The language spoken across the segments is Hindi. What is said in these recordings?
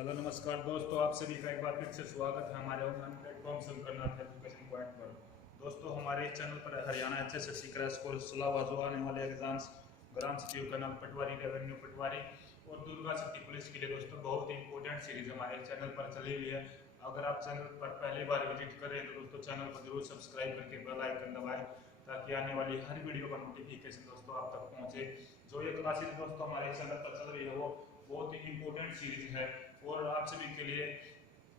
हेलो नमस्कार दोस्तों, आप सभी का एक बार फिर से स्वागत है हमारे ऑनलाइन प्लेटफॉर्म संकरनाथ एजुकेशन पॉइंट पर। दोस्तों, हमारे इस चैनल पर हरियाणा एचएसएससी क्रैश कोर्स सिलावा जो आने वाले एग्जाम्स ग्राम सचिव कर्नल पटवारी, रेवेन्यू पटवारी और दुर्गा शक्ति पुलिस के लिए दोस्तों बहुत ही इंपॉर्टेंट सीरीज हमारे चैनल पर चली हुई है। अगर आप चैनल पर पहली बार विजिट करें तो दोस्तों चैनल को जरूर सब्सक्राइब करके बेल आइकन दबाएं ताकि आने वाली हर वीडियो का नोटिफिकेशन दोस्तों आप तक पहुंचे। जो ये क्लासेस दोस्तों हमारे चैनल पर चल रही है वो बहुत ही इंपॉर्टेंट सीरीज है और आप सभी के लिए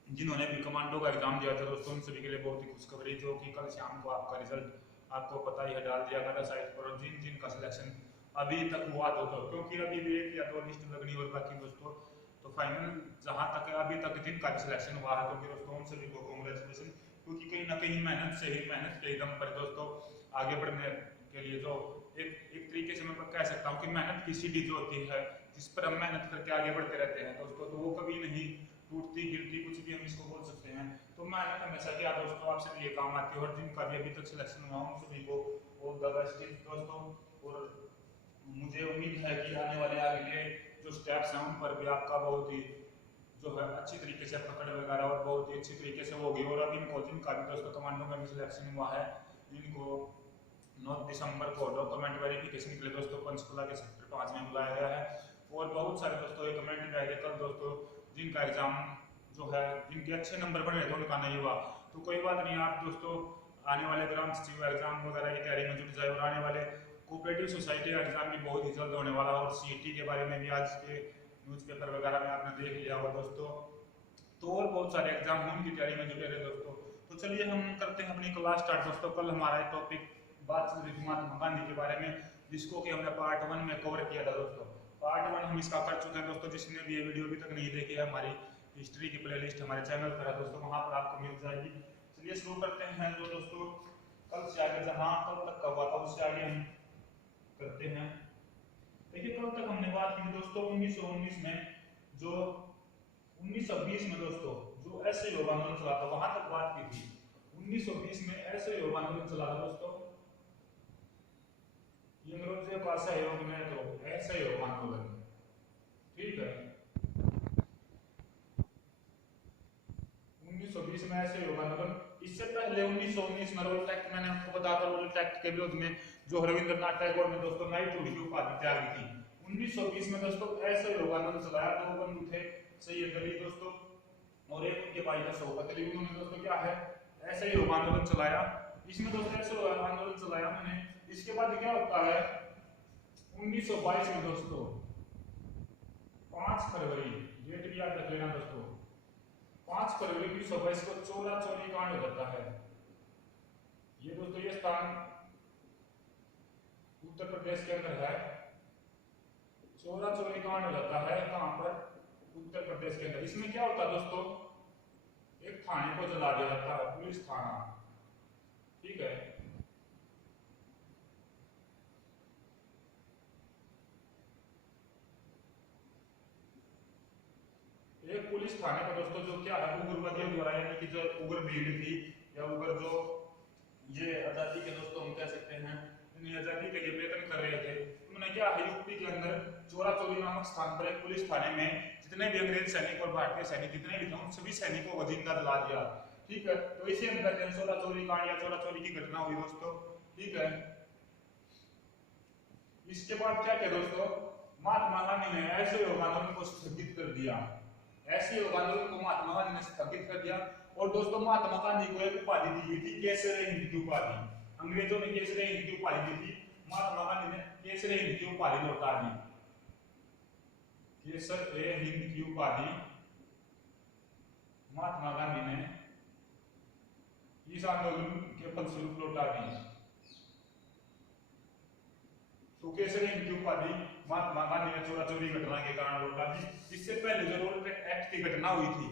जिन्होंने भी कमांडो का एग्जाम दिया था दोस्तों उन सभी के लिए बहुत ही खुशखबरी, जो कि कल शाम को आपका रिजल्ट आपको पता ही है डाल दिया गया था साइट पर। और जिन जिन का सिलेक्शन अभी तक हुआ दोस्तों, क्योंकि अभी भी एक या दो लिस्ट लगनी और बाकी दोस्तों तो फाइनल जहां तक अभी तक जिनका भी सिलेक्शन हुआ है क्योंकि दोस्तों उन सभी को कांग्रेचुलेशन, क्योंकि कहीं ना कहीं मेहनत के दम पर दोस्तों आगे बढ़ने के लिए जो एक तरीके से मैं कह सकता हूँ कि मेहनत की सीढ़ी जो होती है जिस पर हम मेहनत करके आगे बढ़ते रहते हैं दोस्तों, तो वो कभी नहीं टूटती गिरती, कुछ भी हम इसको बोल सकते हैं। तो मेहनत हमेशा क्या दोस्तों आपसे लिए काम आती है और जिनका भी अभी तक सिलेक्शन हुआ उन सभी को ऑल द बेस्ट दोस्तों। और मुझे उम्मीद है कि आने वाले आगे जो स्टेप्स हैं उन पर भी आपका बहुत ही जो है अच्छी तरीके से पकड़ वगैरह और बहुत ही अच्छी तरीके से होगी। और अब इनको जिनका भी दोस्तों कमांडो में भी सिलेक्शन हुआ है इनको 9 दिसंबर को डॉक्यूमेंट वेरिफिकेशन के लिए दोस्तों पंचकुला के सेक्टर 5 में बुलाया गया है। और बहुत सारे दोस्तों ये कमेंट गए थे कल दोस्तों जिनका एग्जाम जो है जिनके अच्छे नंबर बने थे उनका नहीं हुआ, तो कोई बात नहीं, आप दोस्तों आने वाले ग्राम सचिव एग्जाम वगैरह की तैयारी में जुट जाए। और आने वाले कोऑपरेटिव सोसाइटी का एग्जाम भी बहुत ही जल्द होने वाला है और सीईटी के बारे में भी आज के न्यूज़पेपर वगैरह में आपने देख लिया होगा दोस्तों। तो और बहुत सारे एग्जाम हैं उनकी तैयारी में जुटे रहे दोस्तों। तो चलिए हम करते हैं अपनी क्लास स्टार्ट दोस्तों। कल हमारा एक टॉपिक बात चल रही थी महात्मा गांधी के बारे में जिसको कि हमने पार्ट 1 में कवर किया था दोस्तों। पार्ट 1 हम इसका कर चुके हैं दोस्तों। जिसने भी ये वीडियो अभी तक नहीं देखी है हमारी हिस्ट्री की प्लेलिस्ट हमारे चैनल पर है दोस्तों, वहां पर आपको मिल जाएगी। चलिए शुरू करते हैं जो दोस्तों कल से आगे जहां कल तक का हुआ था उससे आगे हम करते हैं। देखिए कल तक हमने बात की थी दोस्तों 1919 में, जो 1920 में दोस्तों जो ऐसे योग आंदोलन चला था वहां तक बात की थी। 1920 में ऐसे योग आंदोलन चला था दोस्तों, अंग्रेजों का सहयोग में तो ऐसे योग आंदोलन, ठीक है। 1920 में ऐसे योग आंदोलन। इससे पहले 1919 में रोल टैक्ट मैंने आपको बताया था, रोल टैक्ट के विरोध में जो रविंद्रनाथ टैगोर ने दोस्तों नाइटहुड की उपाधि त्यागी थी। 1920 में दोस्तों ऐसे योग आंदोलन चलाया। दो बंधु थे सैयद अली दोस्तों और एक उनके भाई था शौकत अली। उन्होंने दोस्तों क्या है ऐसे योग आंदोलन चलाया। इसमें दोस्तों ऐसे आंदोलन चलाया उन्होंने। इसके बाद क्या होता है 1922 में दोस्तों 5 फरवरी, डेट भी याद रख लेना दोस्तों, 5 फरवरी 1922 को चोरा चोरी कांड हो जाता है। ये दोस्तों ये स्थान उत्तर प्रदेश के अंदर है। चोरा चोरी कांड हो जाता है कहां पर, उत्तर प्रदेश के अंदर। इसमें क्या होता है दोस्तों एक थाने को जला दिया जाता है, पुलिस थाना, ठीक है। एक पुलिस थाने का दोस्तों जो क्या है उग्रवादियों द्वारा, यानी कि जो उग्र भीड़ थी या उग्र जो ये आजादी के दोस्तों हम कह सकते हैं इन्हें आजादी के लिए वेतन कर रहे थे, उन्होंने क्या है यूपी के अंदर चोरा चोरी नामक स्थान पर एक पुलिस थाने में जितने भी अंग्रेज सैनिक और भारतीय सैनिक जितने भी थे उन सभी सैनिकों को जिंदा जला दिया, ठीक है। तो इसी अंदर चोरा चोरी कांड या चोरा चोरी की घटना हुई दोस्तों, ठीक है। इसके बाद क्या किया दोस्तों महात्मा गांधी ने ऐसे योग आंदोलन को स्थगित कर दिया। ऐसे योग आंदोलन को महात्मा गांधी ने स्थगित कर दिया। और दोस्तों महात्मा गांधी को एक उपाधि दी गई थी केसर हिंद की उपाधि। अंग्रेजों ने केसर हिंद की उपाधि दी थी, महात्मा गांधी ने केसर हिंद की उपाधि लौटा दी। केसर ए हिंद की उपाधि महात्मा गांधी ने इस आंदोलन के फलस्वरूप लौटा दी। तो केसर हिंद की उपाधि महात्मा गांधी ने चोरा चोरी घटना के कारण लौटा दी। इससे पहले जो रोल एक्ट की घटना हुई थी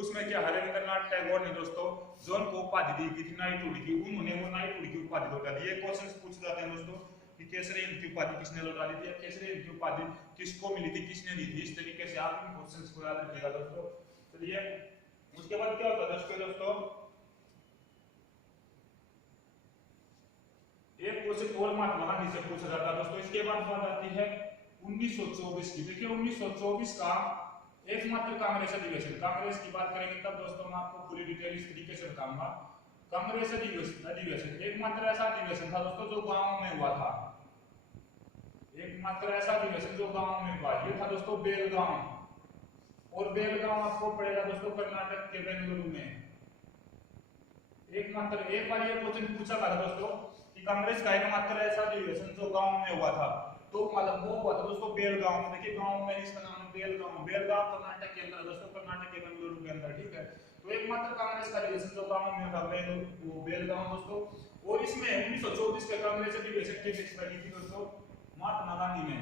उसमें क्या रविंद्रनाथ टैगोर ने दोस्तों जो उनको उपाधि दी गई थी नाइटहुड की, उन्होंने वो नाइटहुड की उपाधि लौटा दी। ये क्वेश्चन पूछ जाते हैं दोस्तों कि केसरी हिंद की उपाधि किसने लौटा दी थी, केसरी हिंद की उपाधि किसको मिली थी, किसने दी थी, इस तरीके से आप इन क्वेश्चंस को याद रखिएगा दोस्तों। चलिए उसके बाद क्या होता है दोस्तों एक क्वेश्चन और महात्मा गांधी से पूछा जाता है दोस्तों। इसके बाद बात आती है 1924 की। देखिए 1924 का एकमात्र कांग्रेस अधिवेशन, कांग्रेस की बात करेंगे तब दोस्तों मैं आपको पूरी डिटेल इस तरीके से बताऊंगा। कांग्रेस अधिवेशन एकमात्र ऐसा अधिवेशन था दोस्तों जो गांव में हुआ था, एकमात्र ऐसा अधिवेशन जो गांव में हुआ, ये था दोस्तों बेलगांव। और बेलगांव आपको पड़ेगा दोस्तों कर्नाटक के बेंगलुरु में। एकमात्र एक बार ये क्वेश्चन पूछा था दोस्तों कि कांग्रेस का एकमात्र ऐसा अधिवेशन जो गांव में हुआ था, तो मतलब वो हुआ था दोस्तों बेलगांव में। देखिए गांव में इसका नाम बेलगांव, बेलगांव कर्नाटक के अंदर दोस्तों, कर्नाटक के बेंगलुरु के अंदर, ठीक है। तो एकमात्र कांग्रेस का अधिवेशन जो गांव में था वो बेलगांव दोस्तों। और इसमें 1934 के कांग्रेस अधिवेशन की अध्यक्षता की थी दोस्तों महात्मा गांधी ने।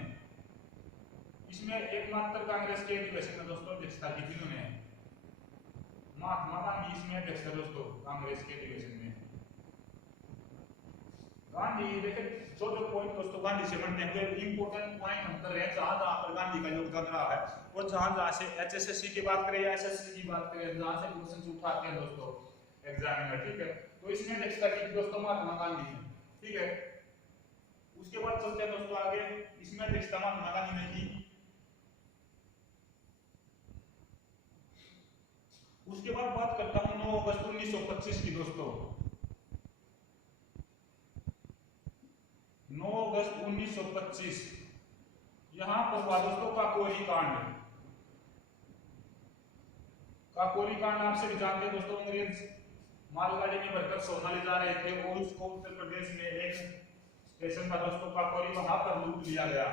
इसमें एकमात्र कांग्रेस के अधिवेशन में दोस्तों अध्यक्षता की थी उन्होंने, महात्मा गांधी इसमें अध्यक्ष थे दोस्तों कांग्रेस के अधिवेशन में। गांधी देखिए जो पॉइंट दोस्तों गांधी से बनते हैं, कोई इंपॉर्टेंट पॉइंट हम कर रहे हैं जहां जहां पर गांधी का योगदान रहा है, और जहां जहां से एचएसएससी की बात करें या एसएससी की बात करें, जहां से क्वेश्चन उठाते हैं दोस्तों एग्जाम में, ठीक है। तो इसमें अध्यक्षता की दोस्तों महात्मा गांधी ने, ठीक है। उसके बाद चलते हैं दोस्तों आगे, इसमें अध्यक्षता महात्मा गांधी ने की। उसके बाद बात करता हूं 9 अगस्त 1925 की दोस्तों। 9 अगस्त 1925 यहां पर हुआ दोस्तों काकोरी कांड। काकोरी कांड आपसे भी जानते हैं दोस्तों, अंग्रेज मालगाड़ी में भरकर सोना ले जा रहे थे और उसको उत्तर प्रदेश में एक स्टेशन था दोस्तों काकोरी, वहां पर लूट लिया गया।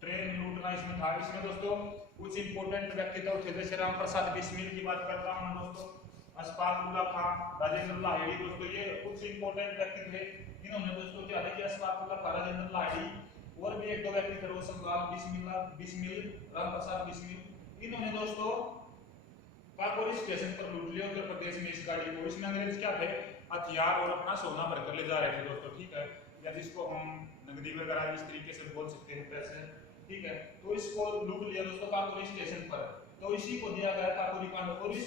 ट्रेन लूटना इसमें था। इसमें दोस्तों कुछ इंपोर्टेंट व्यक्तित्व थे, जैसे राम प्रसाद बिस्मिल की बात करता हूं मैं दोस्तों, अशफाक उल्लाह खान, राजेंद्र लाहिड़ी दोस्तों, ये कुछ इंपोर्टेंट व्यक्ति थे। इन्होंने दोस्तों क्या था कि अशफाक उल्लाह खान, राजेंद्र लाहिड़ी और भी एक दो व्यक्ति थे, रोशनलाल बिस्मिल, राम प्रसाद बिस्मिल, इन्होंने दोस्तों काकोरी स्टेशन पर लूट लिया उत्तर प्रदेश में इस गाड़ी को। इसमें अंग्रेज क्या थे, हथियार और अपना सोना भरकर ले जा रहे थे दोस्तों, ठीक है, या जिसको हम नकदी वगैरह इस तरीके से बोल सकते हैं पैसे, ठीक है। तो इसको लूट लिया दोस्तों काकोरी स्टेशन पर, तो इसी को दिया गया काकोरी कांड। और इस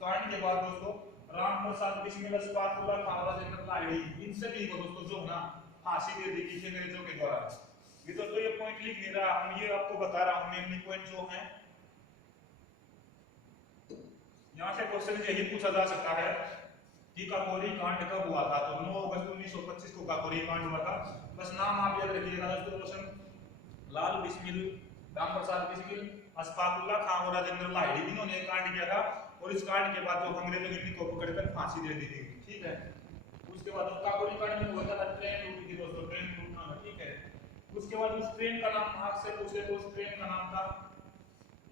कांड के बाद दोस्तों राम प्रसाद बिस्मिल, अशफाक उल्लाह खान, राजेंद्र लाहिड़ी, इन सभी को दोस्तों जो ना फांसी दे दी गई थी अंग्रेजों के द्वारा। ये दोस्तों ये पॉइंट लिख नहीं रहा हूं, ये आपको बता रहा हूं मेनली पॉइंट जो है। यहां से क्वेश्चन यही पूछा जा सकता है कि काकोरी कांड कब हुआ था, तो 9 अगस्त 1925 को काकोरी कांड हुआ था। बस नाम आप याद रखिएगा दोस्तों, रोशनलाल बिस्मिल, राम प्रसाद बिस्मिल, अशफाक उल्लाह खान और राजेंद्र लाहिड़ी, इन्होंने कांड किया था। और इस कांड के बाद जो अंग्रेजों ने इनको पकड़कर फांसी दे दी थी, ठीक है। उसके बाद काकोरी कांड में हुआ था ट्रेन लूटी थी दोस्तों, ट्रेन लूटना, ठीक है। उसके बाद उस ट्रेन का नाम आपसे पूछे तो उस ट्रेन का नाम था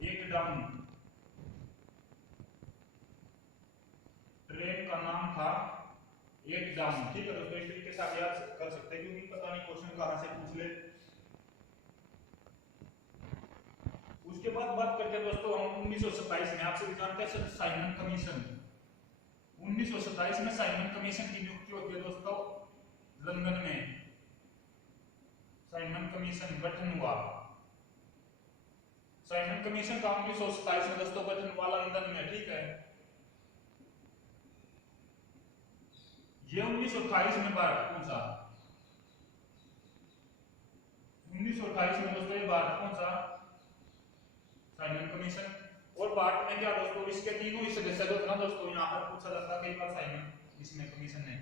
एकदम, ट्रेन का नाम था एकदम, ठीक है दोस्तों। इस तरीके से आप याद कर सकते हैं, क्योंकि पता नहीं क्वेश्चन कहां से पूछ ले। उसके बाद बात करते हैं दोस्तों हम 1927 में, आपसे भी जानते हैं साइमन कमीशन। 1927 में साइमन कमीशन की नियुक्ति होती है दोस्तों लंदन में, साइमन कमीशन गठन हुआ। साइमन कमीशन का 1927 में दोस्तों गठन हुआ लंदन में, ठीक है। ये 1928 में भारत पहुंचा, 1928 में दोस्तों ये भारत पहुंचा साइमन कमीशन। और भारत में क्या दोस्तों, इसके तीनों ही सदस्य जो थे ना दोस्तों, यहाँ पर पूछा जाता है कई बार साइमन इसमें कमीशन ने,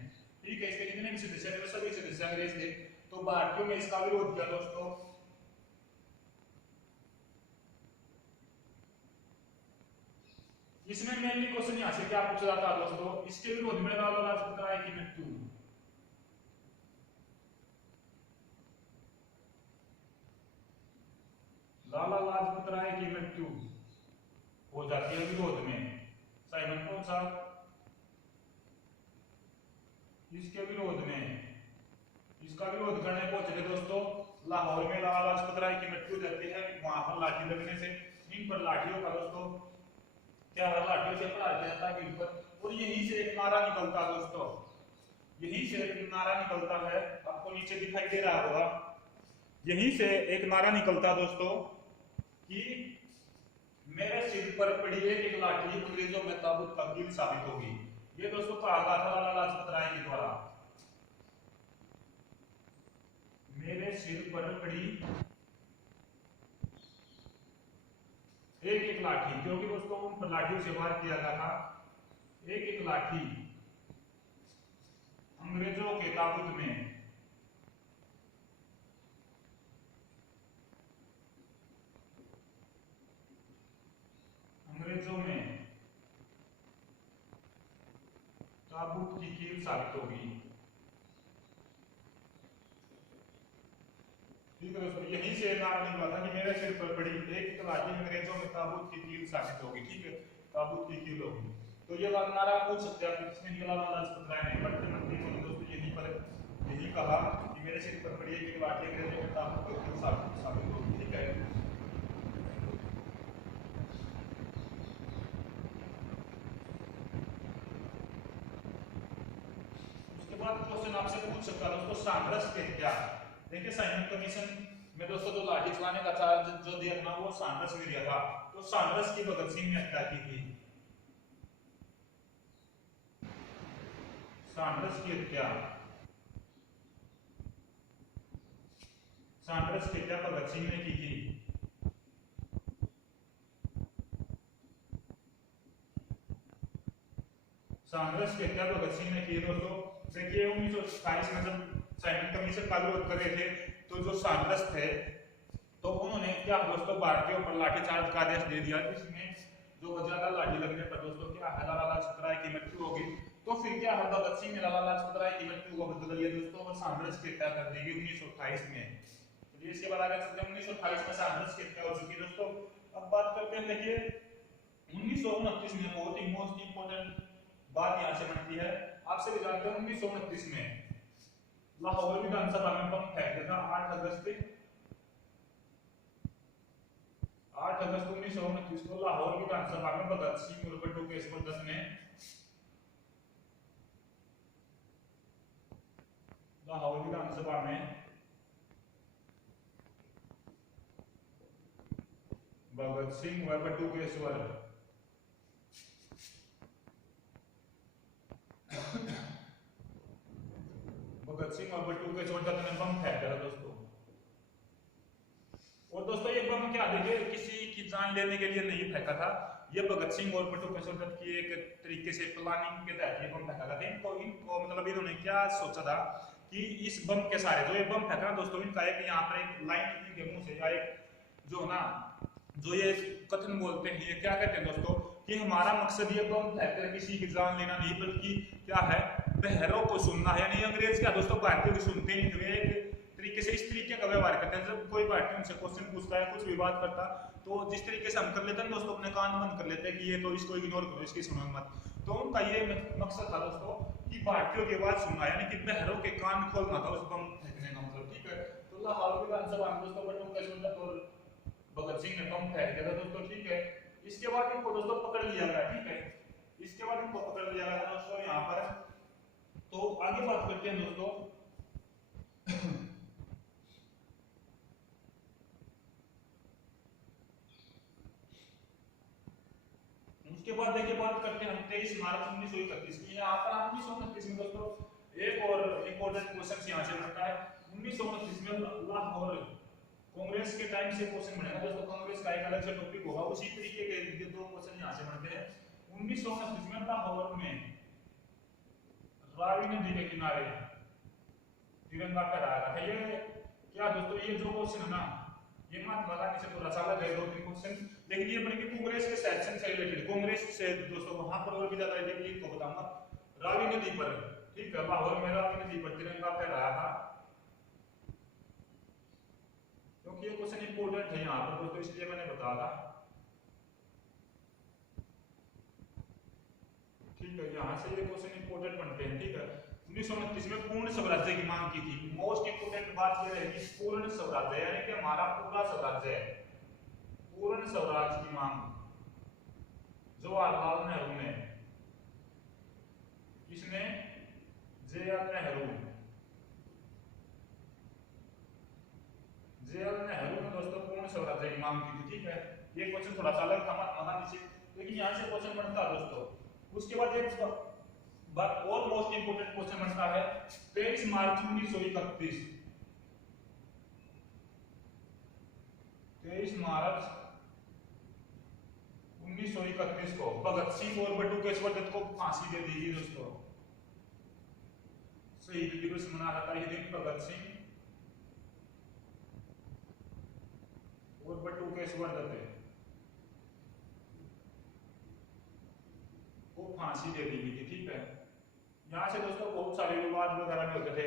ठीक है। इसके जितने भी सदस्य थे सभी सदस्य अंग्रेज थे, तो भारतीयों ने इसका विरोध किया दोस्तों। इसमें मेनली क्वेश्चन यहाँ से क्या पूछा जाता है दोस्तों, इसके विरोध में लाला लाजपत राय की मृत्यु, लाला लाजपत राय की मृत्यु हो जाती है विरोध में। साइमन पहुंचा इसके विरोध में, इसका विरोध करने पहुंचे दोस्तों लाहौर में, लाला लाजपत राय की मृत्यु जाती है वहां पर लाठी लगने से। इन पर लाठियों का दोस्तों क्या है, लाठियों से पड़ा जाता है इन पर। और यहीं से एक नारा निकलता है दोस्तों, यहीं से एक नारा निकलता है, आपको नीचे दिखाई दे रहा होगा, यहीं से एक नारा निकलता है दोस्तों कि मेरे सिर पर पड़ी एक लाठी अंग्रेजों में ताबूत का कील साबित होगी। ये दोस्तों कहा गया था लाला लाजपत राय के द्वारा। सिर पर पड़ी एक एक लाठी, क्योंकि दोस्तों उन पर लाठियों से वार किया गया था। एक एक लाठी अंग्रेजों के ताबूत में ताबूत की कील साबित होगी। ठीक है दोस्तों, यहीं से नारा निकला था कि मेरे सिर पर पड़ी एक लाठी अंग्रेजों में ताबूत की कील साबित होगी। ठीक है, ताबूत की कील होगी। तो ये बात नारा पूछ सकते हैं किसने निकला, लाला लाजपत राय ने। बट मंत्री को दोस्तों यहीं पर यही कहा कि मेरे सिर पर पड़ी एक लाठी अंग्रेजों में ताबूत की कील साबित होगी। ठीक है, क्वेश्चन आपसे पूछ सकता है दोस्तों, सांघर्ष के क्या। देखिए साइमन कमीशन में दोस्तों जो लाठी चलाने का चार्ज जो दिया था वो सांघर्ष में दिया था। तो सांघर्ष की भगत सिंह ने हत्या की थी। सांघर्ष की हत्या, सांघर्ष की हत्या भगत सिंह ने की थी। सांघर्ष की हत्या भगत सिंह ने की दोस्तों। देखिए 1927 में जब साइमन कमीशन का विरोध कर रहे थे तो जो सांघर्ष थे तो उन्होंने क्या दोस्तों भारतीयों पर लाठीचार्ज का आदेश दे दिया, जिसमें जो ज्यादा लाठी लगने पर दोस्तों क्या है लाला लाजपत राय की मृत्यु हो गई। तो फिर क्या है भगत सिंह ने लाला लाजपत राय की मृत्यु को बदल दिया दोस्तों और सांघर्ष की हत्या कर दी गई 1928 में। चलिए इसके बाद आगे चलते हैं। 1928 में सांघर्ष की हत्या हो चुकी दोस्तों। अब बात करते हैं, देखिए 1929 में बहुत ही मोस्ट इंपोर्टेंट बात यहां से बनती है, आपसे भी जानते हैं। 1929 में लाहौर विधानसभा में बम फेंक दिया था। 8 अगस्त 1929 को लाहौर विधानसभा में भगत सिंह उर्फ टोकेश्वर दत्त ने लाहौर विधानसभा में भगत सिंह व बटुकेश्वर भगत सिंह और बटुकेश्वर दत्त ने बम फेंक दिया दोस्तों। और दोस्तों ये बम क्या, देखिए किसी की जान लेने के लिए नहीं फेंका था, ये भगत सिंह और बटुकेश्वर दत्त की एक तरीके से प्लानिंग के तहत ये बम फेंका था। इनको मतलब इन्होंने क्या सोचा था कि इस बम के सारे जो ये बम फेंका दोस्तों, इनका एक यहाँ पर एक लाइन इनके मुंह से या एक जो ना जो ये कथन बोलते हैं, ये क्या कहते हैं दोस्तों कि हमारा मकसद ये बम फेंककर किसी की जान लेना नहीं, बल्कि क्या है बहरों को सुनना है। यानी अंग्रेज क्या दोस्तों भारतीयों को सुनते नहीं थे, एक तरीके से इस तरीके का व्यवहार करते हैं। जब कोई भारतीय उनसे क्वेश्चन पूछता है, कुछ विवाद करता, तो जिस तरीके से हम कर लेते हैं दोस्तों, अपने कान बंद कर लेते हैं कि ये तो इसको इग्नोर करो, इसकी सुनो मत। तो उनका ये मकसद था दोस्तों कि भारतीयों की आवाज सुनना, यानी कि बहरों के कान खोलना था उस बम फेंकने का मतलब। ठीक है, तो लाहौर विधानसभा में दोस्तों बटुकेश्वर दत्त और भगत सिंह ने बम फेंक दिया था दोस्तों। ठीक है, इसके बाद इनको दोस्तों पकड़ लिया गया। ठीक है, इसके बाद इनको पकड़ लिया गया दोस्तों यहाँ पर। तो आगे बात करते हैं दोस्तों उसके बाद देखिए बात करते हैं हम 23 मार्च 1931 की। यहाँ पर 1929 में दोस्तों एक और इंपॉर्टेंट क्वेश्चन यहाँ से बनता है। 1929 में लाहौर कांग्रेस के टाइम से क्वेश्चन बनेगा दोस्तों, कांग्रेस का एक अलग से टॉपिक होगा, उसी तरीके के दो क्वेश्चन यहाँ से बनते हैं। 1929 में लाहौर में रावी नदी के किनारे तिरंगा फहराया था। ये क्या दोस्तों, ये जो क्वेश्चन है ना, ये महात्मा गांधी से थोड़ा सा अलग है, 2-3 क्वेश्चन, लेकिन ये बल्कि कांग्रेस के सेक्शन से रिलेटेड, कांग्रेस से दोस्तों वहां पर और भी ज्यादा रिलेटेड को बताऊंगा। रावी नदी पर, ठीक है, लाहौर में रावी नदी पर तिरंगा फहराया था, क्योंकि ये क्वेश्चन इंपॉर्टेंट है यहाँ पर दोस्तों, इसलिए मैंने बताया था। ठीक है, यहाँ से ये क्वेश्चन इंपॉर्टेंट बनते हैं। ठीक है, 1929 में पूर्ण स्वराज्य की मांग की थी। मोस्ट इंपोर्टेंट बात यह रहेगी पूर्ण स्वराज्य, यानी कि हमारा पूरा स्वराज्य है, पूर्ण स्वराज की मांग जवाहरलाल नेहरू ने, किसने, जे.एल. नेहरू, जे.एल. नेहरू ने दोस्तों पूर्ण स्वराज्य की मांग की थी। ठीक है, ये क्वेश्चन थोड़ा सा अलग था महात्मा गांधी से, लेकिन यहाँ से क्वेश्चन बनता है दोस्तों। उसके बाद एक और मोस्ट इंपोर्टेंट क्वेश्चन बनता है 23 मार्च 1931 23 मार्च 1931 को भगत सिंह और बटुकेश्वर दत्त को फांसी दे दी गई दोस्तों। शहीद दिवस मना जाता है दिन भगत सिंह और बटुकेश्वर दत्त को फांसी दे दी गई थी। ठीक है, यहाँ से दोस्तों बहुत सारे विवाद वगैरह भी होते थे,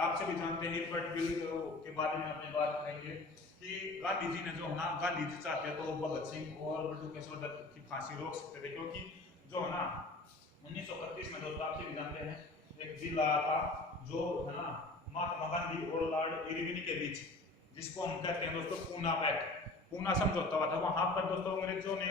आपसे भी जानते हैं। बट बिल के बारे में अपनी बात करेंगे कि गांधी जी ने जो है ना, गांधी जी चाहते तो भगत सिंह और बटुकेश्वर दत्त की फांसी रोक सकते थे, क्योंकि जो है ना 1931 में दोस्तों आपसे भी जानते हैं एक बिल आया था जो है ना महात्मा गांधी और लॉर्ड इरविन के बीच, जिसको हम कहते हैं दोस्तों पूना पैक्ट, पूना समझौता हुआ था। वहां पर दोस्तों अंग्रेजों ने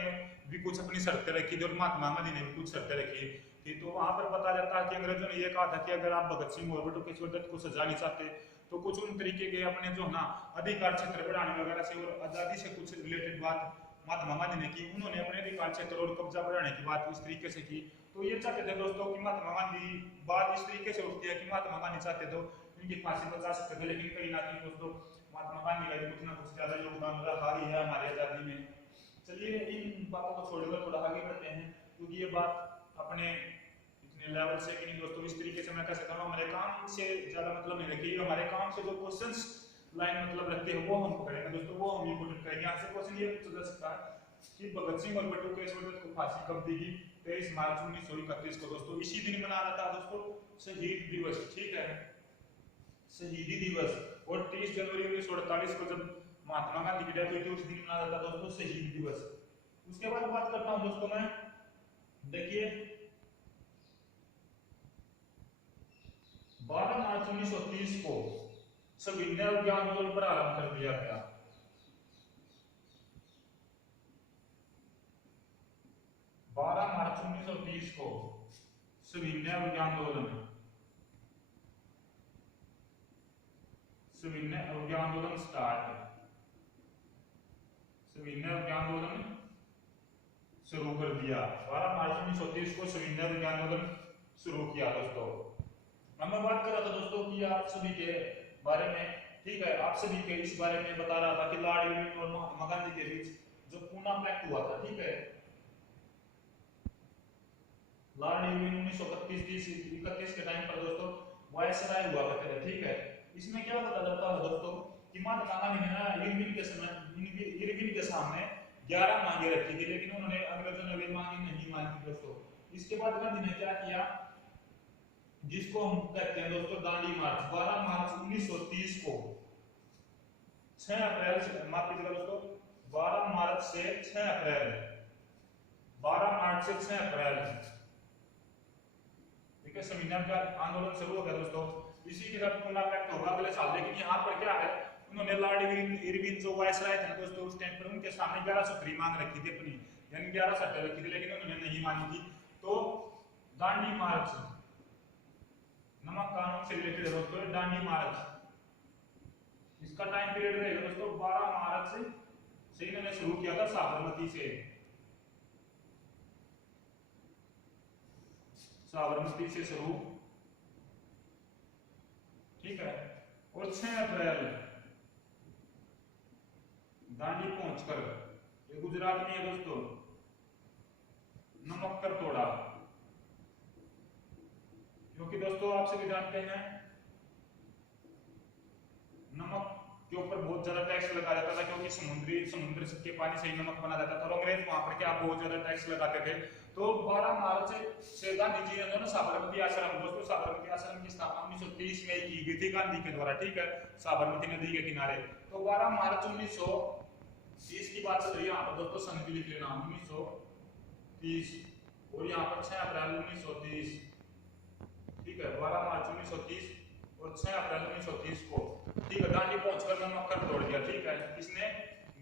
भी कुछ अपनी शर्तें रखी थी और महात्मा गांधी ने भी कुछ शर्तें रखी थी। तो वहां पर पता जाता है कि अंग्रेजों ने यह कहा था कि अगर आप भगत सिंह और बटुकेश्वर दत्त को सजा नहीं चाहते तो कुछ उन तरीके के अपने जो ना अधिकार क्षेत्र बढ़ाने वगैरह से और आजादी से कुछ रिलेटेड बात महात्मा गांधी ने की। उन्होंने अपने अधिकार क्षेत्र और कब्जा बढ़ाने की बात इस तरीके से की। तो ये चाहते थे दोस्तों कि महात्मा गांधी, बात इस तरीके से उठती है कि महात्मा गांधी चाहते तो इनकी फांसी बचा सकते थे, लेकिन कहीं ना कहीं दोस्तों महात्मा गांधी का कुछ ना कुछ ज्यादा योगदान रहा ही है हमारी आजादी में। चलिए इन बातों को छोड़कर थोड़ा आगे बढ़ते हैं, क्योंकि ये बात अपने इतने लेवल से कि नहीं दोस्तों, इस तरीके से मैं कह सकता हूँ हमारे काम से ज्यादा मतलब नहीं रखिए, हमारे काम से जो क्वेश्चंस लाइन मतलब रखते हैं वो हम पकड़ेंगे दोस्तों, वो हम इंपोर्टेंट करेंगे। यहाँ से क्वेश्चन ये पूछा जा सकता है कि भगत सिंह और बटुकेश्वर दत्त को फांसी कब दी गई? 23 मार्च 1931 को दोस्तों। इसी दिन मनाया जाता है दोस्तों शहीद दिवस। ठीक है, शहीदी दिवस। और 30 जनवरी 1948 को जब महात्मा गांधी की डेथ हुई थी उस दिन मनाया जाता है दोस्तों शहीद दिवस। उसके बाद बात करता हूं दोस्तों मैं, देखिए 12 मार्च 1930 को सविनय अभियान आंदोलन प्रारंभ कर दिया गया। 12 मार्च 1930 को सविनय अभियान आंदोलन, सविनय अभियान आंदोलन स्टार्ट, सविनय अभियान आंदोलन शुरू कर दिया। 12 मार्च 1930 को सविनय अभियान आंदोलन शुरू किया दोस्तों। अब मैं बात कर रहा था दोस्तों कि आप सभी के बारे में, ठीक है, आप सभी के इस बारे में बता रहा था कि लॉर्ड इरविन और महात्मा गांधी के बीच जो पूना पैक्ट हुआ था, ठीक है, लॉर्ड इरविन 1931 के टाइम पर दोस्तों वायसराय हुआ करते थे। ठीक है, इसमें क्या पता चलता है दोस्तों कि महात्मा गांधी ने ना इरविन के सामने 11 मांगे रखी थी, लेकिन उन्होंने अंग्रेजों ने वे मांगे नहीं मानी दोस्तों। इसके बाद गांधी ने क्या किया, जिसको हम कहते हैं दोस्तों दांडी मार्च। 12 मार्च 1930 को 6 अप्रैल से, माफ कीजिएगा दोस्तों, 12 मार्च से 6 अप्रैल, 12 मार्च से 6 अप्रैल, ठीक है, सविनय का आंदोलन शुरू हो गया दोस्तों। इसी के साथ पूना पैक्ट होगा अगले साल। लेकिन यहाँ पर क्या है, उन्होंने लॉर्ड इरविन जो वायसराय थे दोस्तों उस टाइम पर, उनके सामने 11 सूत्री मांग रखी थी अपनी, यानी 11 शर्तें रखी थी, लेकिन उन्होंने नहीं मानी थी। तो दांडी मार्च नमक कानून से रिलेटेड है दोस्तों, दांडी मार्च, इसका टाइम पीरियड रहेगा दोस्तों 12 मार्च से इन्होंने शुरू किया था साबरमती से, साबरमती से शुरू, ठीक है, और 6 अप्रैल दांडी पहुंचकर, ये गुजरात में है दोस्तों, नमक्कर तोड़ा। क्योंकि दोस्तों आप सभी जानते हैं नमक के ऊपर बहुत ज्यादा टैक्स लगाया जाता था, क्योंकि समुद्र के पानी से ही नमक बना जाता था, और अंग्रेज वहां पर क्या बहुत ज्यादा टैक्स लगाते थे। तो 12 मार्च से गांधी जी ने साबरमती आश्रम, दोस्तों साबरमती आश्रम की स्थापना 1930 में की गई थी गांधी के द्वारा, ठीक है, साबरमती नदी के किनारे। तो 12 मार्च 1930 की बात चल रही है यहाँ पर दोस्तों, सन भी लिख लेना 1930, और यहाँ पर 6 अप्रैल 1930, ठीक है, 12 मार्च 1930 और 6 अप्रैल 1930 को, ठीक है, दांडी पहुंचकर नमक्कर तोड़ दिया। ठीक है, किसने,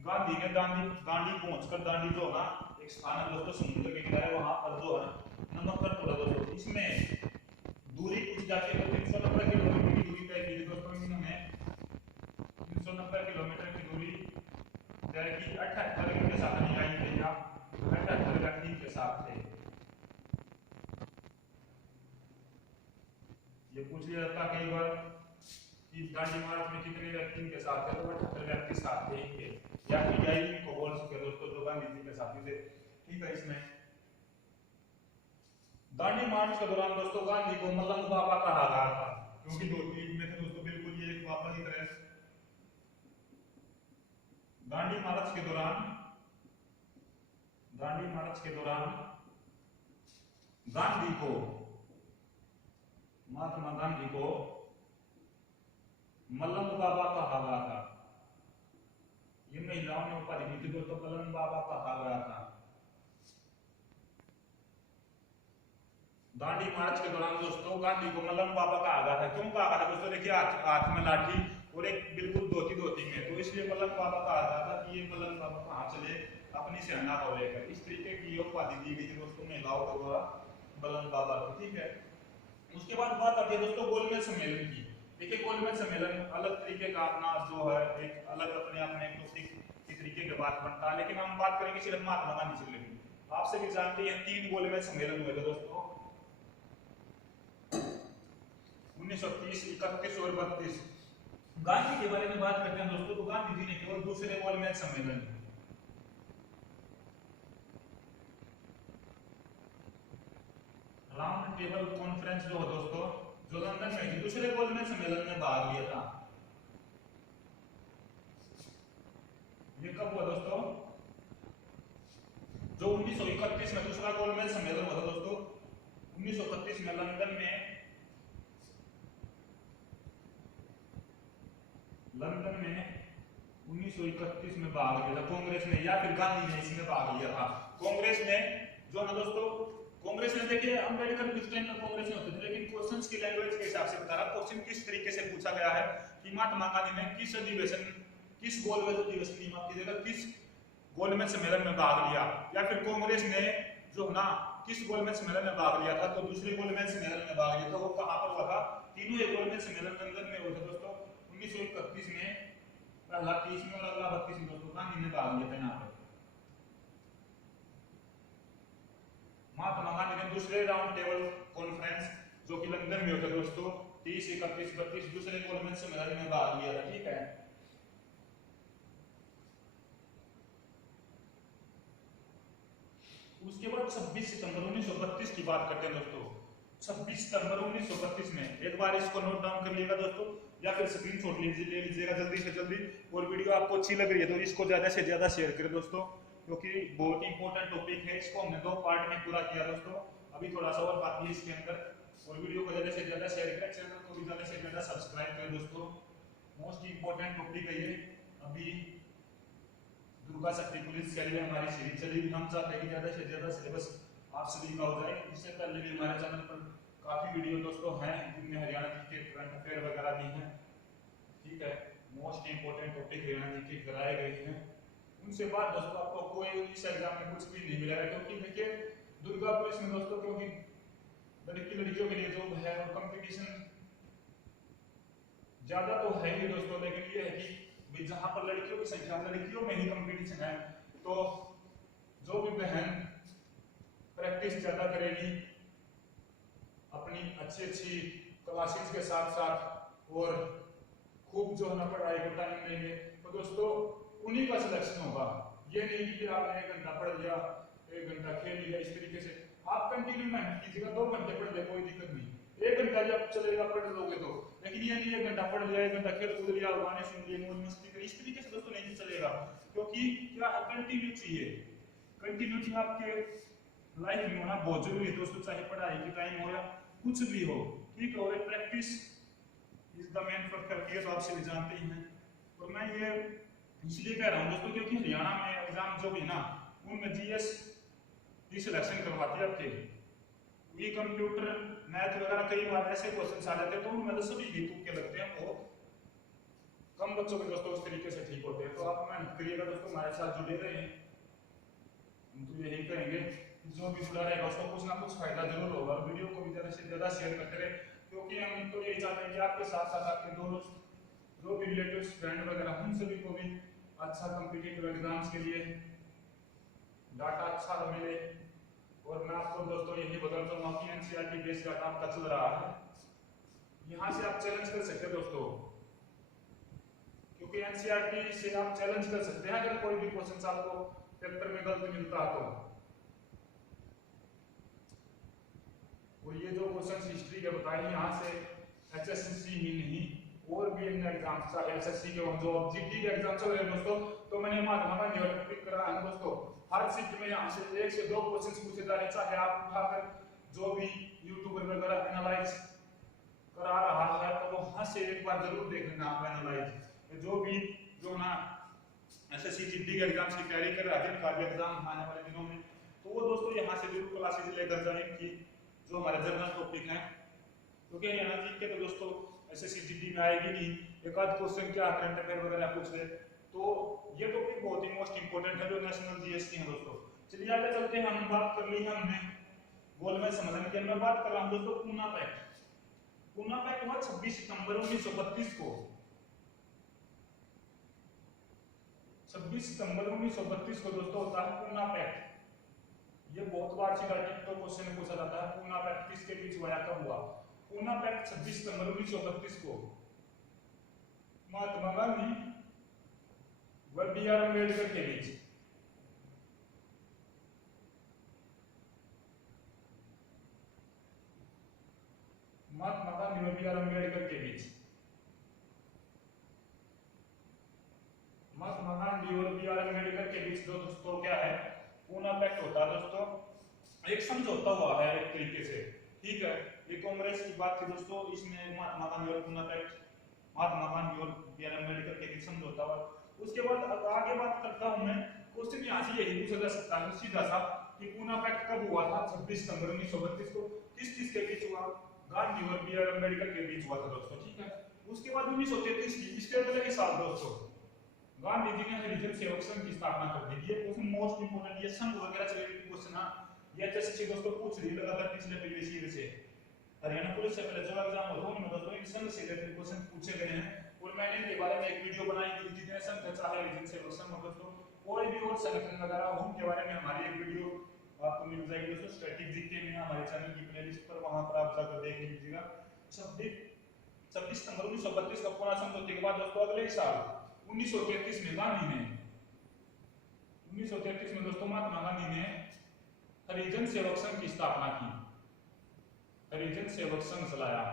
गांधी ने दांडी पहुंचकर, दांडी जो ना एक स्थान है दोस्तों समुद्र के किनारे, वहां पर जो है नमक्कर तोड़ा दोस्तों। इसमें दूरी कुछ जाके 390 किलोमीटर की दूरी तय की दोस्तों, इन्होंने 390 किलोमीटर की दूरी तय की। 78 के साथ नहीं आई थी, आप 78 व्यक्ति के साथ थे। ये पूछ लिया जाता कई बार कि दांडी मार्च में कितने व्यक्ति इनके साथ थे, तो 78 व्यक्ति साथ थे इनके, या फिर यही इनको बोल सके दोस्तों जो गांधी जी के साथी थे। ठीक है, इसमें दांडी मार्च के दौरान दोस्तों गांधी को मलंग बाबा कहा गया था, क्योंकि दो तीन में थे दोस्तों, बिल्कुल ये एक बाबा की तरह। दांडी मार्च के दौरान गांधी को, महात्मा गांधी को मलंग बाबा कहा गया था। ये महिलाओं ने उपाधि दी थी दोस्तों, मलंग बाबा कहा गया था। दांडी मार्च के दौरान दोस्तों गांधी को मलंग बाबा कहा गया था। क्यों कहा गया था दोस्तों? देखिए हाथ में लाठी और एक बिल्कुल धोती में, तो इसलिए मलंग बाबा कहा गया था कि ये मलंग बाबा कहाँ चले अपनी सेना को लेकर। इस तरीके की उपाधि दी गई थी दोस्तों महिलाओं के द्वारा मलंग बाबा को। ठीक है, उसके बाद बात आती है दोस्तों गोलमेज सम्मेलन की। देखिए गोलमेज सम्मेलन अलग तरीके का अपना जो है एक अलग अपने आप में टॉपिक की तरीके की बात बनता है, लेकिन हम बात करेंगे सिर्फ महात्मा गांधी से रिलेटेड। आप सभी जानते हैं 3 गोलमेज सम्मेलन हुए थे दोस्तों, 1930, 31 और 32। गांधी के बारे में बात करते हैं दोस्तों, तो गांधी जी ने केवल दूसरे गोलमेज सम्मेलन, राउंड टेबल कॉन्फ्रेंस जो दोस्तों जो लंदन में थी, दूसरे गोलमेज सम्मेलन में भाग लिया था। ये कब हुआ दोस्तों? जो 1931 में दूसरा गोलमेज सम्मेलन हुआ था दोस्तों, 1931 में लंदन में 1931 में भाग लिया था कांग्रेस ने, या फिर गांधी ने इसमें भाग लिया था। कांग्रेस ने जो ना दोस्तों, कांग्रेस ने देखिए अंबेडकर किस टाइम में कांग्रेस में होते थे, लेकिन क्वेश्चंस की लैंग्वेज के हिसाब से बता रहा। क्वेश्चन किस तरीके से पूछा गया है कि महात्मा गांधी ने किस अधिवेशन, किस गोलमेज अधिवेशन नहीं माफ कीजिएगा, किस गोलमेज सम्मेलन में भाग लिया, या फिर कांग्रेस ने जो ना किस गोलमेज सम्मेलन में भाग लिया था। तो दूसरे गोलमेज सम्मेलन में भाग लिया था, वो कहां पर हुआ था? तीनों एक गोलमेज सम्मेलन लंदन में हुआ था दोस्तों, 1931 में, पहला 30 में और अगला 32 में दोस्तों गांधी ने भाग लिया था। यहाँ पर महात्मा गांधी ने दूसरे राउंड टेबल कॉन्फ्रेंस जो कि लंदन में होता है दोस्तों, 30, 31, 32 दूसरे गोलमेज सम्मेलन में भाग लिया था। ठीक है, उसके बाद 26 सितंबर 1932 की बात करते हैं दोस्तों। 26 सितंबर 1932 में, एक बार इसको नोट डाउन कर लीजिएगा दोस्तों, या फिर स्क्रीनशॉट ले लीजिएगा जल्दी से जल्दी। और वीडियो आपको अच्छी लग रही है तो इसको ज्यादा से ज्यादा शेयर करें दोस्तों, क्योंकि बहुत इंपॉर्टेंट टॉपिक है। इसको हमने 2 पार्ट में पूरा किया दोस्तों, अभी थोड़ा सा और बाकी है इसके अंदर। और वीडियो को ज्यादा से ज्यादा शेयर करें, चैनल को भी ज्यादा से ज्यादा सब्सक्राइब करें दोस्तों। मोस्ट इंपॉर्टेंट टॉपिक है ये। अभी दुर्गा शक्ति पुलिस के लिए हमारी सीरीज चली, हम चाहते हैं कि ज्यादा से ज्यादा सिलेबस आप सभी का हो जाए। इससे पहले भी हमारे चैनल पर काफी वीडियो दोस्तों हैं जिनमें हरियाणा जी के करंट अफेयर वगैरह भी हैं। ठीक है, मोस्ट इंपॉर्टेंट टॉपिक हरियाणा जी के कराए गए हैं। उनसे बाद दोस्तों आपको कोई इस एग्जाम में कुछ भी नहीं मिलेगा, क्योंकि देखिए दुर्गा पुलिस में दोस्तों, क्योंकि लड़कियों के लिए जो है और कंपटीशन ज्यादा तो है ही दोस्तों, लेकिन ये है कि जहां पर लड़कियों की संख्या, लड़कियों में ही कंपटीशन है, तो जो भी बहन प्रैक्टिस ज्यादा करेगी अपनी अच्छी क्लासेस के साथ साथ और खूब जो है ना पढ़ाई को टाइम देंगे, तो दोस्तों उन्हीं का सिलेक्शन होगा। ये नहीं कि आपने 1 घंटा पढ़ लिया, 1 घंटा खेल लिया, इस तरीके से आप कंटिन्यू मेहनत कीजिएगा। 2 घंटे पढ़ ले कोई दिक्कत नहीं, 1 घंटा जब चलेगा पढ़ लोगे तो, लेकिन ये नहीं 1 घंटा पढ़ लिया, 1 घंटा खेल कूद लिया, गाने सुन लिए, मौज मस्ती करी, इस तरीके से दोस्तों नहीं चलेगा। क्योंकि क्या है, कंटिन्यू चाहिए। कंटिन्यूटी आपके लाइफ में होना बहुत जरूरी है दोस्तों, चाहे पढ़ाई की टाइम हो या कुछ भी हो। ठीक है, और practice is the main factor, ये तो आप सभी जानते ही हैं। और मैं ये इसलिए कह रहा हूँ दोस्तों, क्योंकि हरियाणा में एग्जाम जो भी ना, उनमें जीएस की सिलेक्शन करवाते हैं आपके, ये कंप्यूटर मैथ वगैरह कई बार ऐसे क्वेश्चन आ जाते हैं, तो उनमें तो सभी भी तुक्के लगते हैं, बहुत कम बच्चों के दोस्तों उस तरीके से ठीक होते हैं। तो आप मेहनत करिएगा दोस्तों, हमारे साथ जुड़े रहे। हम तो यही कहेंगे जो भी जुड़ा रहेगा उसको कुछ ना कुछ फायदा जरूर होगा। वीडियो को भी ज्यादा से ज्यादा शेयर करते रहे, क्योंकि हम तो यही चाहते हैं कि आपके साथ साथ आपके दोस्त, जो भी रिलेटिव्स, फ्रेंड वगैरह, उन सभी को भी अच्छा कॉम्पिटिटिव एग्जाम्स के लिए डाटा अच्छा मिले। और मैं आपको दोस्तों यही बताना चाहूंगा कि एनसीईआरटी बेस्ड डाटा आपका चल रहा है, यहाँ से आप चैलेंज कर सकते हैं दोस्तों। क्योंकि एनसीईआरटी से आप चैलेंज कर सकते हैं अगर कोई भी क्वेश्चन आपको पेपर में गलत मिलता तो। और ये जो क्वेश्चन हिस्ट्री के बताए यहाँ से एचएससी ही नहीं और भी इन एग्जाम्स चाहे एसएससी के जो जीडी के एग्जाम चल रहे हैं दोस्तों, तो मैंने महात्मा गांधी और पिक करा है दोस्तों। हर शिफ्ट में यहाँ से 1 से 2 क्वेश्चन पूछे जा रहे हैं, चाहे आप उठाकर जो भी यूट्यूबर वगैरह एनालाइज करा रहा है तो वहां से एक बार जरूर देख लेना आप एनालाइज। जो भी जो ना एसएससी जीडी के एग्जाम्स की तैयारी कर रहा है, जिनका भी एग्जाम आने वाले दिनों में, तो वो दोस्तों यहाँ से जरूर क्लासेज लेकर जाएं कि जो हमारे जनरल टॉपिक हैं, क्योंकि यहाँ जी के तो दोस्तों एसएससी जीडी में आएगी नहीं, एक आध क्वेश्चन क्या करंट अफेयर वगैरह पूछ ले, तो ये टॉपिक बहुत ही मोस्ट इंपोर्टेंट है जो नेशनल जीएस की है दोस्तों। चलिए आगे चलते हैं, हम बात कर ली है हमने गोल में समझने की। मैं बात कर रहा हूँ दोस्तों पूना पैक्ट। पूना पैक्ट हुआ 26 सितंबर 1932 को। 26 सितंबर 1932 को दोस्तों होता है पूना पैक्ट। ये बहुत बार सीआरटी तो क्वेश्चन पूछा जाता है पूना पैक्ट किसके बीच हुआ, कब हुआ। पूना पैक्ट 26 सितंबर 1932 को महात्मा गांधी व बी.आर. अम्बेडकर के बीच। महात्मा गांधी व बी.आर. अम्बेडकर के बीच। महात्मा गांधी और बी.आर. अम्बेडकर के बीच दोस्तों क्या है, पूना पैक्ट होता है दोस्तों। एक समझौता हुआ है एक तरीके से, ठीक है। ये कांग्रेस की बात थी दोस्तों, इसमें महात्मा गांधी और पूना पैक्ट, महात्मा गांधी और बी.आर. अम्बेडकर के बीच समझौता हुआ। उसके बाद आगे बात करता हूं मैं, क्वेश्चन यहाँ से यही पूछा जा सकता है सीधा सा कि पूना पैक्ट कब हुआ था, 26 सितंबर 1932 को। किस किस के बीच हुआ, गांधी और बी.आर. अम्बेडकर के बीच हुआ था दोस्तों, ठीक है। उसके बाद 1933 की, इसके अगले ही साल दोस्तों गांधी जी ने हरिजन सेवक संघ की स्थापना कर दी। ये क्वेश्चन मोस्ट इंपोर्टेंट, ये संघ वगैरह से रिलेटेड क्वेश्चन है, ये एचएससी दोस्तों पूछ रही है लगातार पिछले प्रीवियस ईयर से। हरियाणा पुलिस से पहले जो एग्जाम होता है उनमें दोस्तों इन संघ से रिलेटेड क्वेश्चन पूछे गए हैं, और मैंने इनके बारे में एक वीडियो बनाई कि जितने संघ चाहे हरिजन सेवक संघ दोस्तों कोई भी और संगठन वगैरह हो, उनके बारे में हमारी एक वीडियो आपको मिल जाएगी दोस्तों स्टैटिक जीके में हमारे चैनल की प्लेलिस्ट पर, वहां पर आप जाकर देख लीजिएगा। 26 सितंबर 1932 का पूना समझौते के बाद दोस्तों अगले ही साल 1933 में गांधी ने 1933 में दोस्तों महात्मा गांधी ने हरिजन सेवक संघ की स्थापना की। हरिजन सेवक संघ चलाया,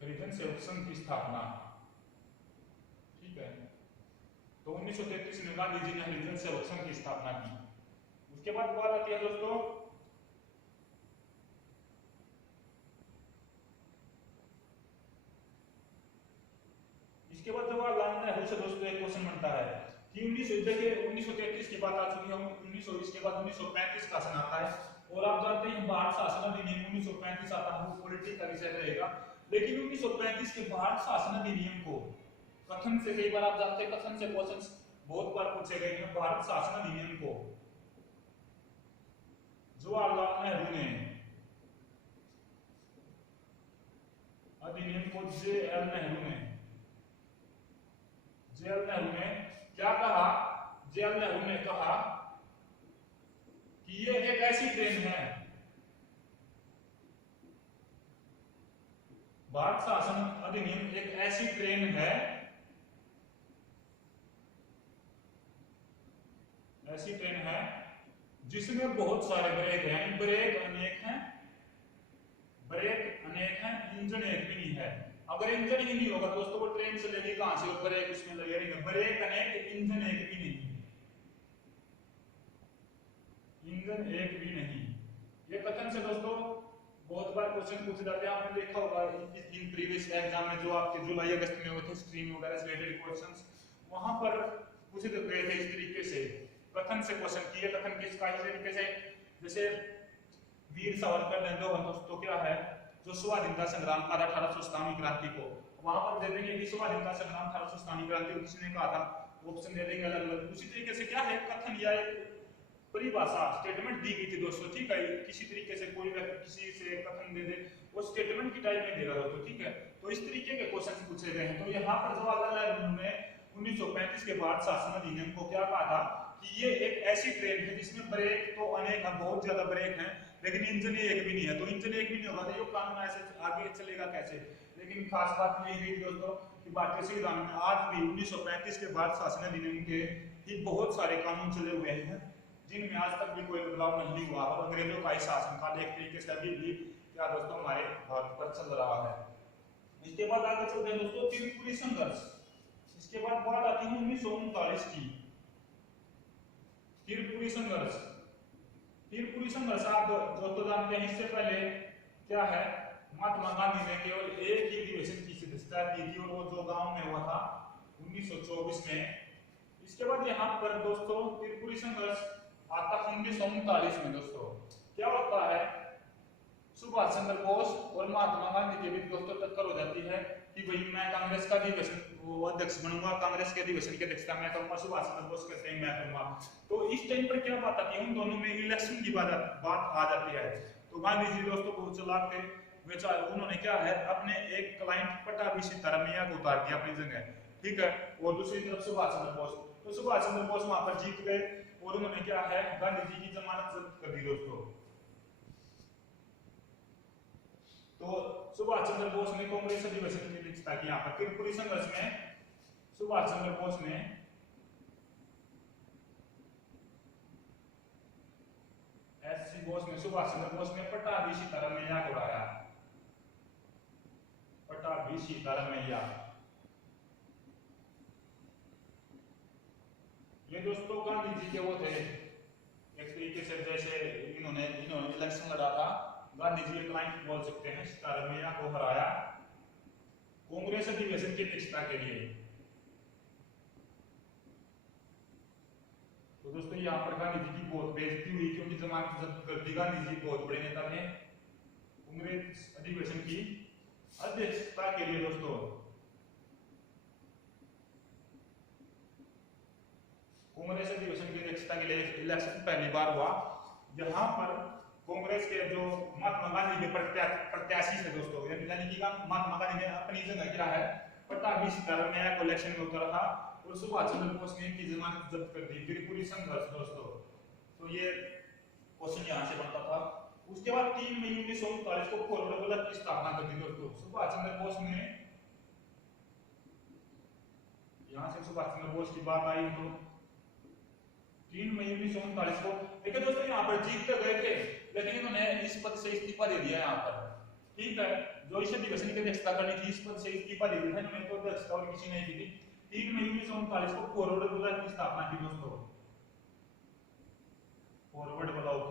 हरिजन सेवक संघ की स्थापना, ठीक है। तो 1933 में गांधी जी ने हरिजन सेवक संघ की स्थापना की। उसके बाद बात आती है दोस्तों इसके बाद जवाहरलाल नेहरू से दोस्तों एक क्वेश्चन बनता है कि 1933 की बात आ चुकी है, 1900 इसके बाद 1935 का सन आता है, और आप जानते हैं भारत शासन अधिनियम 1935 आता है, वो पॉलिटिक्स का विषय रहेगा। लेकिन 1935 के भारत शासन अधिनियम को कथन से, कई बार आप जानते हैं कथन से क्वेश्चंस बहुत बार पूछे गए हैं, भारत शासन अधिनियम को जवाहरलाल नेहरू ने, अधिनियम को जेएल नेहरू ने क्या कहा, जेएल नेहरू ने कहा कि ये एक ऐसी ट्रेन है, भारत शासन अधिनियम एक ऐसी ट्रेन है, ऐसी ट्रेन है जिसमें बहुत सारे ब्रेक हैं, ब्रेक अनेक हैं, ब्रेक अनेक हैं, इंजन एक भी नहीं है। अगर इंजन ही नहीं होगा दोस्तों वो ट्रेन चलेगी कहां से, और ब्रेक उसमें लगे रहेंगे। ब्रेक अनेक, इंजन एक भी नहीं, इंजन एक भी नहीं। ये कथन से दोस्तों बहुत बार क्वेश्चन पूछे जाते हैं, आपने देखा होगा इन प्रीवियस एग्जाम में जो आपके जुलाई अगस्त में हुए थे स्ट्रीम वगैरह से रिलेटेड क्वेश्चंस, वहां पर पूछे गए थे इस तरीके से कथन से क्वेश्चन किए। कथन किसका, इस तरीके से जैसे वीर सावरकर ने दोस्तों क्या है जो स्वाधीनता संग्राम का 1857 क्रांति को, वहां पर दे देंगे कि स्वाधीनता संग्राम 1857 क्रांति को किसने कहा था, ऑप्शन दे देंगे अलग अलग। उसी तरीके से क्या है कथन या एक परिभाषा स्टेटमेंट दी गई थी दोस्तों, ठीक है। किसी तरीके से कोई व्यक्ति किसी से कथन दे दे, वो स्टेटमेंट की टाइप में देगा दोस्तों, ठीक है। तो इस तरीके के क्वेश्चन पूछे गए हैं। तो यहाँ पर जवाहरलाल नेहरू ने 1935 के भारत शासन अधिनियम को क्या कहा था कि ये एक ऐसी ट्रेन है जिसमें ब्रेक तो अनेक हैं, बहुत ज्यादा ब्रेक हैं, लेकिन इंजन एक भी नहीं है। तो इंजन एक भी नहीं होगा तो ये कानून ऐसे आगे चलेगा कैसे। लेकिन खास बात ये है दोस्तों कि भारतीय संविधान में आज भी 1935 के बाद शासन अधिनियम के ही बहुत सारे कानून चले हुए हैं जिनमें आज तक भी कोई बदलाव नहीं हुआ और अंग्रेजों का ही शासनकाल एक तरीके से अभी भी क्या दोस्तों हमारे भारत पर चल रहा है। इसके बाद आगे चलते हैं दोस्तों त्रिपुरी संघर्ष। इसके बाद बात आती है 1939 की त्रिपुरी संघर्ष। त्रिपुरी संघर्ष आप दोस्तों जानते हैं इससे पहले क्या है, महात्मा गांधी ने केवल एक ही अधिवेशन की सदस्यता दी थी और वो जो गांव में हुआ था 1924 में। इसके बाद यहाँ पर दोस्तों त्रिपुरी संघर्ष आता है 1939 में। दोस्तों क्या होता है, सुभाष चंद्र बोस और महात्मा गांधी के बीच दोस्तों टक्कर हो जाती है कि भाई मैं कांग्रेस का अधिवेशन अध्यक्ष बनूंगा, कांग्रेस के अधिवेशन की अध्यक्षता मैं करूंगा। सुभाष चंद्र बोस कहते हैं मैं करूंगा। तो इस टाइम पर क्या बात आती है, उन दोनों में इलेक्शन की बात आ जाती है। तो गांधी जी दोस्तों बहुत चालाक थे, उन्होंने क्या है अपने एक क्लाइंट पट्टाभी सीतारामैया को उतार दिया अपनी जगह, ठीक है। और दूसरी तरफ सुभाष चंद्र बोस, तो सुभाष चंद्र बोस वहां पर जीत गए और उन्होंने क्या है गांधी जी की जमानत जब्त कर दी दोस्तों। तो सुभाष चंद्र बोस ने कांग्रेस अधिवेशन की अध्यक्षता की। यहाँ पर त्रिपुरी संघर्ष में सुभाष चंद्र बोस ने सुभाष चंद्र बोस ने पट्टाभी सीतारामैया को हराया, पट्टाभी सीतारामैया। ये दोस्तों गांधी जी के वो थे एक तरीके से, जैसे इन्होंने इलेक्शन लड़ा था, गांधी जी क्लाइंट बोल सकते हैं, सीतारामैया को हराया कांग्रेस अधिवेशन की अध्यक्षता के लिए। तो दोस्तों यहाँ पर गांधी जी की बहुत बेइज्जती हुई क्योंकि जमानत जब्त कर दी। गांधी जी बहुत बड़े नेता थे, कांग्रेस अधिवेशन की अध्यक्षता के लिए दोस्तों कांग्रेस अधिवेशन की अध्यक्षता के लिए इलेक्शन पहली बार हुआ। यहाँ पर कांग्रेस के जो महात्मा गांधी के प्रत्याशी थे दोस्तों, यानी कि महात्मा गांधी ने अपनी जगह क्या है पट्टाभी सीतारामैया को इलेक्शन में उतारा था और सुभाष चंद्र बोस ने इनकी जमानत जब्त कर दी। त्रिपुरी संघर्ष दोस्तों, तो ये क्वेश्चन यहाँ से बनता था। उसके बाद 3 मई 1939 को फॉरवर्ड ब्लॉक की स्थापना कर दी दोस्तों सुभाष चंद्र बोस ने। यहाँ से सुभाष चंद्र बोस की बात आई तो 3 मई 1939 को, देखिए दोस्तों यहाँ पर जीत तो गए थे लेकिन इन्होंने इस पद से इस्तीफा दे दिया यहाँ पर, ठीक है। जो इस अधिवेशन की अध्यक्षता करनी थी इस पद से इस्तीफा दे दिया था इन्होंने, तो अध्यक्षता और किसी ने की थी। 3 मई 1939 को फॉरवर्ड ब्लॉक की स्थापना की दोस्तों, फॉरवर्ड ब्लॉक।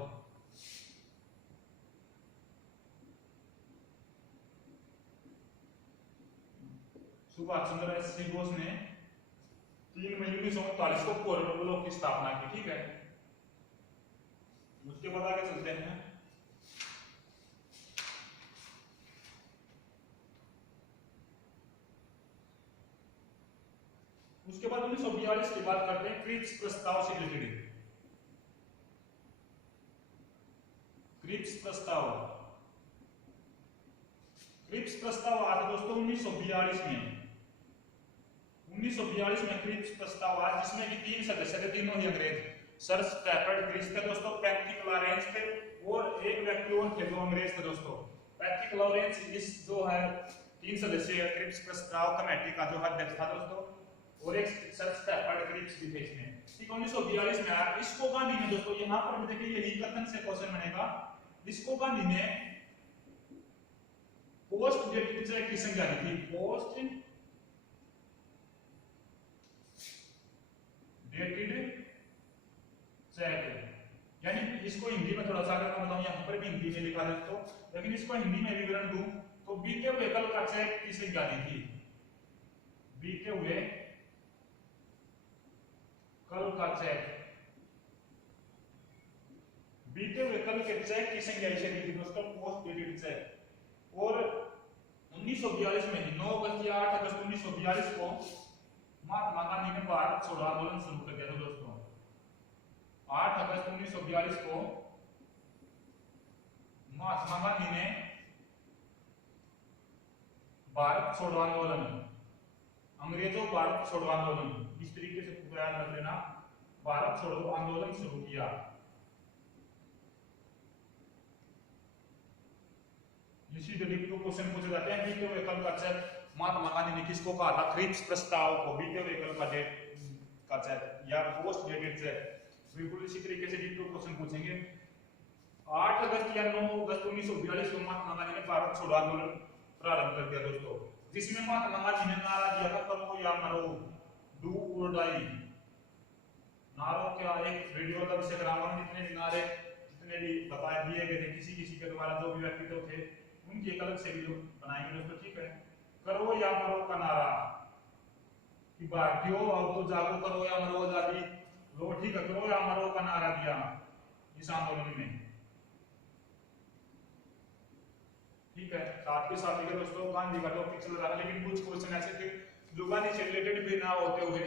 सुभाष चंद्र बोस ने 3 मई 1939 को फॉरवर्ड ब्लॉक की स्थापना की, ठीक है। उसके बाद आगे चलते हैं। उसके बाद 1942 की बात करते हैं क्रिप्स प्रस्ताव से रिलेटेड। क्रिप्स प्रस्ताव, क्रिप्स प्रस्ताव आज दोस्तों 1942 में। 1942 में क्रिप्स प्रस्ताव आज, जिसमें कि 3 सदस्य थे, तीनों ही अंग्रेज, सर स्टैफर्ड क्रिप्स थे दोस्तों, पैट्रिक लॉरेंस थे और एक व्यक्ति और थे जो अंग्रेज थे दोस्तों। पैट्रिक लॉरेंस इस जो है 3 सदस्यीय क्रिप्स प्रस्ताव कमेटी का जो अध्यक्ष था दोस्तों, और एक सर स्टैफर्ड क्रिप्स भी थे इसमें। ठीक 1942 में आया। इसको गांधी ने दोस्तों यहाँ पर देखिए यही कथन से क्वेश्चन बनेगा, इसको गांधी ने पोस्ट डेटेड चेक की संख्या दी थी, पोस्ट डेटेड चेक, यानी इसको हिंदी में थोड़ा सा अगर मैं बताऊं, यहाँ पर भी हिंदी में लिखा है दोस्तों, लेकिन इसको हिंदी में विवरण दूं तो बीते हुए कल का चेक की संख्या दी थी, बीते हुए कल का चेक, बीते हुए कल के चेक की संख्या इसे दी थी दोस्तों, पोस्ट डेटेड चेक। और 1942 में 9 अगस्त या 8 अगस्त 1942 को महात्मा गांधी ने भारत छोड़ो आंदोलन शुरू कर दिया था दोस्तों। 8 अगस्त 1942 को महात्मा गांधी ने भारत छोड़ो आंदोलन, अंग्रेजों भारत छोड़ो आंदोलन, इस तरीके से याद रख लेना, भारत छोड़ो आंदोलन शुरू किया। सीधे डिक्टो क्वेश्चन पूछे जाते हैं। बीते हुए कल का चैट महात्मा गांधी ने किसको कहा था? क्रिप्स प्रस्ताव को। बीते हुए कल का डेट का चैट या पोस्ट डेटेड चैट। बिल्कुल इसी तरीके से डिक्टो क्वेश्चन पूछेंगे। 8 अगस्त या 9 अगस्त 1942 को महात्मा गांधी ने भारत छोड़ो आंदोलन प्रारंभ कर दिया दोस्तों, जिसमें महात्मा गांधी ने नारा दिया था करो या मरो, डू और डाई। नारों क्या एक रेडियो से ग्रामर जितने भी नारे जितने भी बताए दिए गए थे किसी किसी के द्वारा, जो भी व्यक्तित्व थे उनकी एक अलग से वीडियो बनाएंगे दोस्तों, ठीक है। करो या मरो का नारा कि भारतीयों अब तो जागो, करो या मरो आजादी लो, ठीक है। करो या मरो का नारा दिया इस आंदोलन में, ठीक है। साथ के साथ दोस्तों गांधी का टॉपिक चल रहा है, लेकिन कुछ क्वेश्चन ऐसे थे जो गांधी से रिलेटेड भी ना होते हुए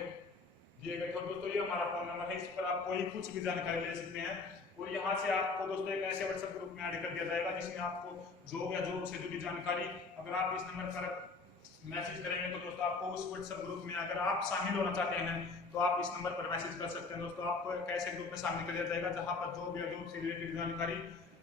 दिए गए। तो दोस्तों ये हमारा फोन नंबर है, इस पर आप कोई कुछ भी जानकारी ले सकते हैं। और यहाँ से आपको दोस्तों एक ऐसे व्हाट्सएप ग्रुप में ऐड कर दिया जाएगा जिसमें आपको जॉब या जॉब से जुड़ी जानकारी, अगर आप इस नंबर पर मैसेज करेंगे तो दोस्तों आपको उस व्हाट्सएप ग्रुप में अगर आप शामिल होना चाहते हैं तो आप इस नंबर पर मैसेज कर सकते हैं दोस्तों। आपको एक ऐसे ग्रुप में शामिल कर दिया जाएगा जहाँ पर जॉब या जॉब से रिलेटेड जानकारी,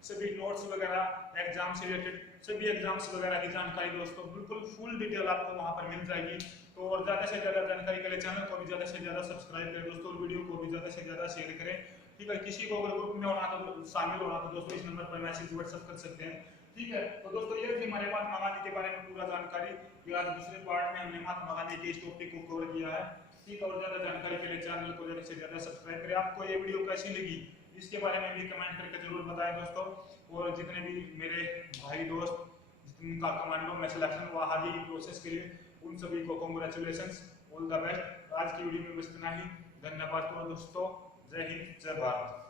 सभी नोट्स वगैरह, एग्जाम से रिलेटेड सभी एग्जाम्स वगैरह की जानकारी दोस्तों बिल्कुल फुल डिटेल आपको वहां पर मिल जाएगी। तो और ज्यादा से ज्यादा जानकारी के लिए चैनल को भी ज्यादा से ज्यादा सब्सक्राइब करें दोस्तों, और वीडियो को भी ज्यादा से ज्यादा शेयर करें, ठीक है। किसी को अगर ग्रुप में होना तो शामिल होना तो दोस्तों इस नंबर पर मैसेज व्हाट्सएप कर सकते हैं, ठीक है। तो दोस्तों ये थी हमारे महात्मा गांधी के बारे में पूरा जानकारी। आज दूसरे पार्ट में हमने महात्मा गांधी के इस टॉपिक को कवर किया है, ठीक है। और ज्यादा जानकारी के लिए चैनल को ज्यादा से ज्यादा सब्सक्राइब करें। आपको ये वीडियो कैसी लगी इसके बारे में भी कमेंट करके जरूर बताएं दोस्तों। और जितने भी मेरे भाई दोस्त जिनका कमांडो में सिलेक्शन हुआ हाल ही की प्रोसेस के लिए, उन सभी को कांग्रेचुलेशंस, ऑल द बेस्ट। आज की वीडियो में बस इतना ही, धन्यवाद दोस्तों, जय हिंद जय भारत।